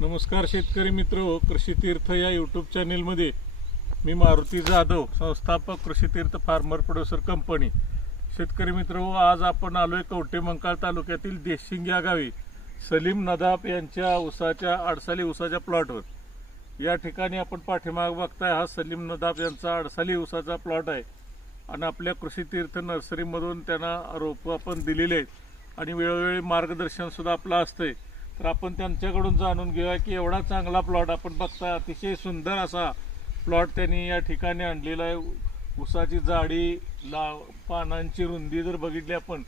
नमस्कार शेतकरी मित्र, कृषी तीर्थ या यूट्यूब चॅनेलमध्ये मी मारुती जाधव, संस्थापक कृषी तीर्थ फार्मर प्रोड्युसर कंपनी। शेतकरी मित्र, आज आपण आलोय कवठेमंकाळ तालुक्यातील देशिंग या गावी सलीम नदाफ यांच्या ऊसाच्या अडसाली ऊसाच्या प्लॉटवर। या ठिकाणी आपण पाठीमाग बघताय हा सलीम नदाफ यांचा अडसाली ऊसाचा प्लॉट आहे आणि आपल्या कृषी तीर्थ नर्सरीमधून त्यांना रोपं आपण दिलेले आहेत आणि वेळोवेळी मार्गदर्शन सुद्धा आपलं असतंय। तर आपण त्यांच्याकडून जाणून घेऊया की एवढा चांगला प्लॉट आपण बघता, अतिशय सुंदर असा प्लॉट त्यांनी या ठिकाणी आणलेला आहे। ऊसाची जाडी, पानांची रुंदी जर बघितली आपण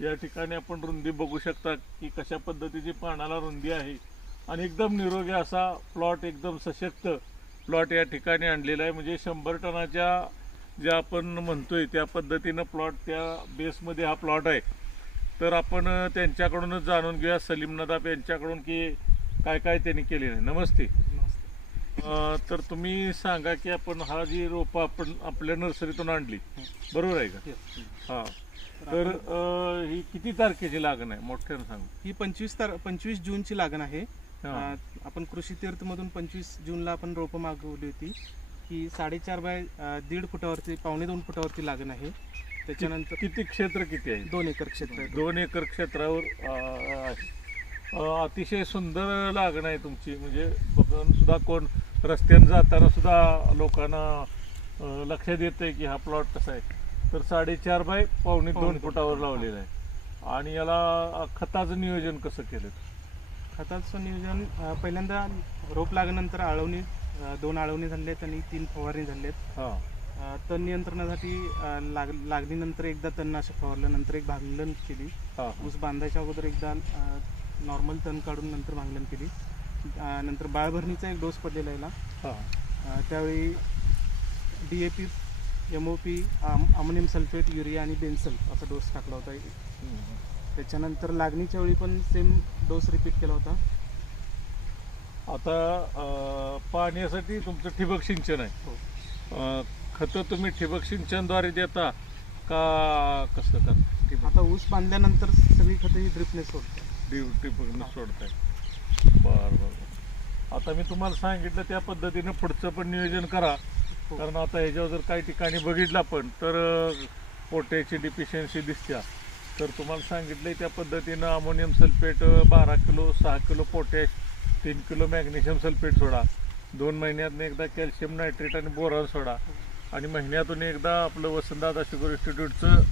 या ठिकाणी आपण रुंदी बघू शकता की कशा पद्धतीची पानाला रुंदी आहे आणि एकदम निरोगी असा प्लॉट, एकदम सशक्त प्लॉट या ठिकाणी आणलेला आहे। म्हणजे 100 टनाच्या जे आपण म्हणतोय त्या पद्धतीनं प्लॉट, त्या बेसमध्ये हा प्लॉट आहे। तर आपण त्यांच्याकडूनच जाणून घेऊया सलीम नदाफ यांच्याकडून की काय काय त्यांनी केलेलं आहे। नमस्ते। तर तुम्ही सांगा की आपण हा जी रोपं आपण आपल्या नर्सरीतून आणली, बरोबर आहे का? हां, तर ही किती तारखेची लागण आहे? मोठ्यानं सांगा। ही 25 जूनची लागण आहे। आपण कृषी तीर्थ मधून 25 जूनला आपण रोपं मागवली होती। ही 4.5 बाय 1.5 फुटावरती, 2.25 फुटावरती लागण आहे। त्याच्यानंतर किती क्षेत्र किती आहे? 2 एकर क्षेत्र आहे। 2 एकर क्षेत्रावर अतिशय सुंदर लागण आहे तुमची। म्हणजे बघून सुद्धा कोण रस्त्याने जाताना सुद्धा लोकांना लक्षात येतंय की हा प्लॉट कसा आहे। तर 4.5 बाय 2.25 फुटावर लावलेला आहे आणि याला खताचं नियोजन कसं केलं? खताचं नियोजन पहिल्यांदा रोप लागल्यानंतर आळवणी, 2 आळवणी झाले आहेत आणि 3 फवारणी झाले आहेत। हां, तण नियंत्रणासाठी लागणीनंतर एकदा तणनाशक फवारलं, नंतर एक भांगलन केली। ऊस बांधायच्या अगोदर एकदा नॉर्मल तण काढून नंतर भांगलन केली। नंतर बाळभरणीचा एक डोस पडलेला याला। त्यावेळी DAP, MOP, ammonium sulphate, urea आणि बेन्सल असा डोस टाकला होता। त्याच्यानंतर लागणीच्या वेळी पण सेम डोस रिपीट केला होता। आता पाण्यासाठी तुमचं ठिबक सिंचन आहे। खतं तुम्ही ठिबक सिंचनद्वारे देता का कसं करता? आता ऊस बांधल्यानंतर सगळी खतं ही ड्रिपने सोडतात। ड्रिपने सोडताय? बरं बरं। आता मी तुम्हाला सांगितलं त्या पद्धतीनं पुढचं पण नियोजन करा, कारण आता ह्याच्यावर जर काही ठिकाणी बघितलं आपण तर पोटॅशची डिफिशियन्सी दिसत्या। तर तुम्हाला सांगितलं त्या पद्धतीनं ammonium sulphate 12 kilo, 6 kilo potash, 3 kilo magnesium sulphate सोडा, 2 महिन्यातून एकदा कॅल्शियम नायट्रेट आणि बोरॉन सोडा आणि महिन्यातून एकदा आपलं वसंतदादा शुगर इन्स्टिट्यूटचं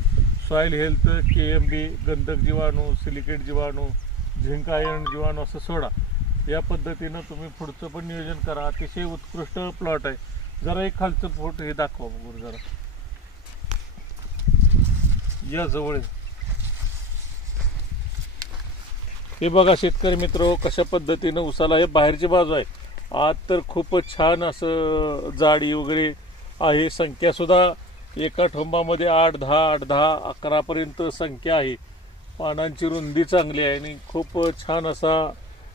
सॉईल हेल्थ, KMB, गंधक जीवाणू, सिलिकेट जीवाणू, झिंक आयर्न जीवाणू असं सोडा। या पद्धतीनं तुम्ही पुढचं पण नियोजन करा। अतिशय उत्कृष्ट प्लॉट आहे। जरा एक खालचं फोटो हे दाखवा बघू जरा, या जवळ हे बघा शेतकरी मित्र, कशा पद्धतीनं उसाला, हे बाहेरची बाजू आहे, आत तर खूपच छान असं जाडी वगैरे आहे। संख्या सुद्धा एका ठोंबामध्ये 8, 10, 8, 10, 11 पर्यंत संख्या आहे। पानांची रुंदी चांगली आहे आणि खूप छान असा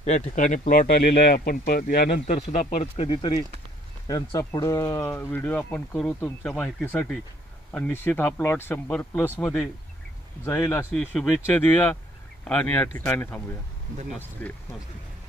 या ठिकाणी प्लॉट आलेला आहे। आपण यानंतर सुद्धा परत कधीतरी यांचा पुढं व्हिडिओ आपण करू तुमच्या माहितीसाठी आणि निश्चित हा प्लॉट 100+ मध्ये जाईल अशी शुभेच्छा देऊया आणि या ठिकाणी थांबूया। धन्यवाद। नमस्ते।